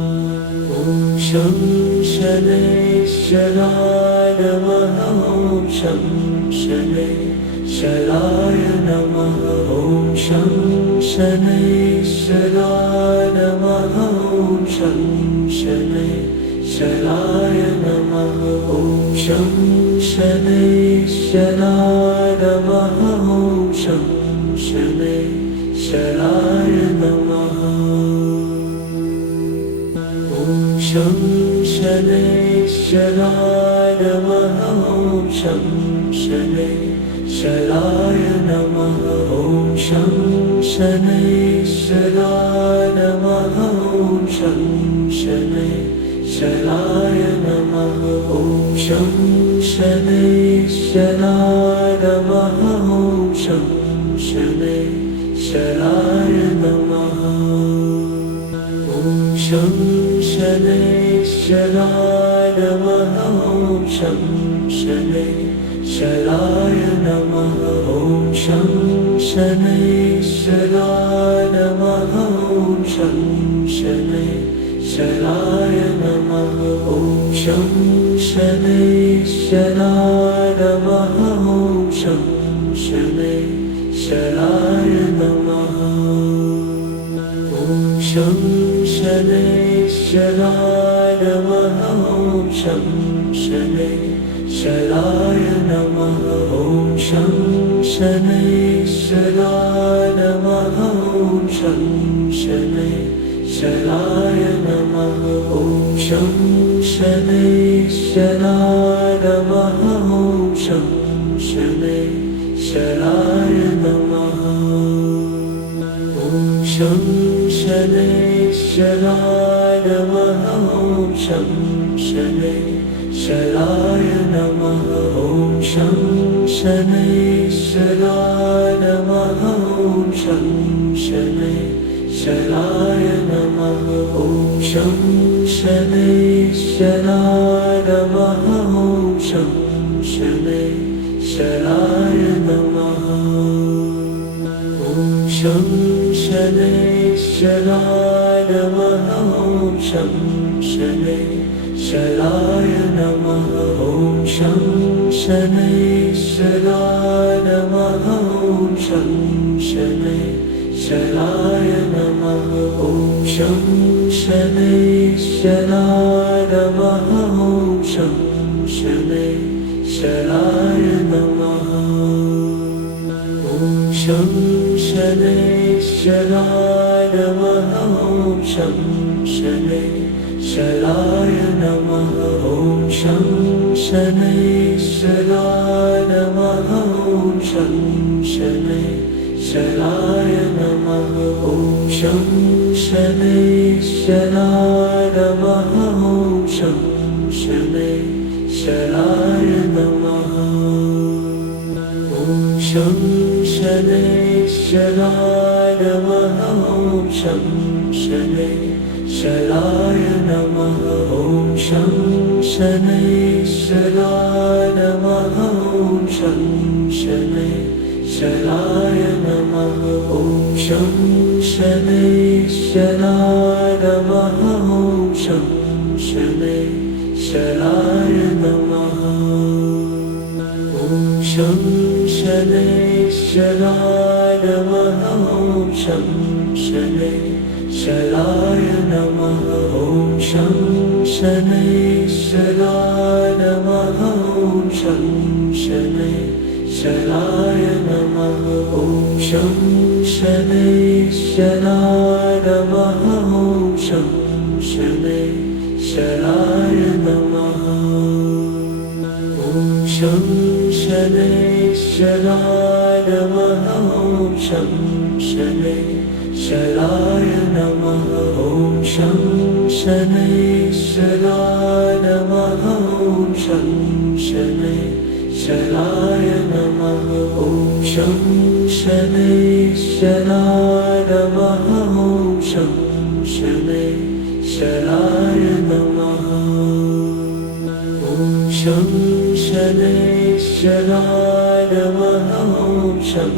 शं शनैश्चराय नमः। ॐ शं शनैश्चराय नमः। ॐ शं शनैश्चराय नमः। ॐ शं शनैश्चराय नमः। ॐ शं शनैश्चराय नमः। ॐ शं शनैश्चराय नमः। शं शनैश्चराय नमः। ॐ शं शनैश्चराय नमः। ॐ शं शनैश्चराय नमः। ॐ शं शनैश्चराय नमः। ॐ शं शनैश्चराय नमः। ॐ शं शनैश्चराय नमः। शं शनैश्चराय नमः। ॐ शं शनैश्चराय नमः। ॐ शं शनैश्चराय नमः। ॐ शं शनैश्चराय नमः। ॐ शं शनैश्चराय नमः। ॐ शं शनैश्चराय नमः। शं शनैश्चराय नमः। ॐ शं शनैश्चराय नमः। ॐ शं शनैश्चराय नमः। ॐ शं शनैश्चराय नमः। ॐ शं शनैश्चराय नमः। ॐ शं शनैश्चराय नमः। शं शनैश्चराय नमः। ॐ शं शनैश्चराय नमः। ॐ शं शनैश्चराय नमः। ॐ शं शनैश्चराय नमः। ॐ शं शनैश्चराय नमः। ॐ शं शनैश्चराय नमः। शं शनैश्चराय नमः। ॐ शं शनैश्चराय नमः। ॐ शं शनैश्चराय नमः। ॐ शं शनैश्चराय नमः। ॐ शं शनैश्चराय नमः। ॐ शं शनैश्चराय नमः। शं शनैश्चराय नमः। ॐ शं शनैश्चराय नमः। ॐ शं शनैश्चराय नमः। ॐ शं शनैश्चराय नमः। ॐ शं शनैश्चराय नमः। ॐ शं शनैश्चराय नमः। शं शनैश्चराय नमः। ॐ शं शनैश्चराय नमः। ॐ शं शनैश्चराय नमः। ॐ शं शनैश्चराय नमः। ॐ शं शनैश्चराय नमः। ॐ शं शनैश्चराय नमः। शं शनैश्चराय नमः। ॐ शं शनैश्चराय नमः। ॐ शं शनैश्चराय नमः। ॐ शं शनैश्चराय नमः। ॐ शं शनैश्चराय नमः। ॐ शं शनैश्चराय नमः। शं शनैश्चराय नमः। ॐ शं शनैश्चराय नमः। ॐ शं शनैश्चराय नमः। ॐ शं शनैश्चराय नमः। ॐ शं शनैश्चराय नमः। ॐ शं शनैश्चराय नमः। शं शनैश्चराय नमः। ॐ शं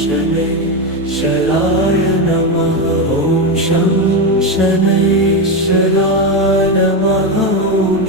शनैश्चराय नमः। ॐ शं शनैश्चराय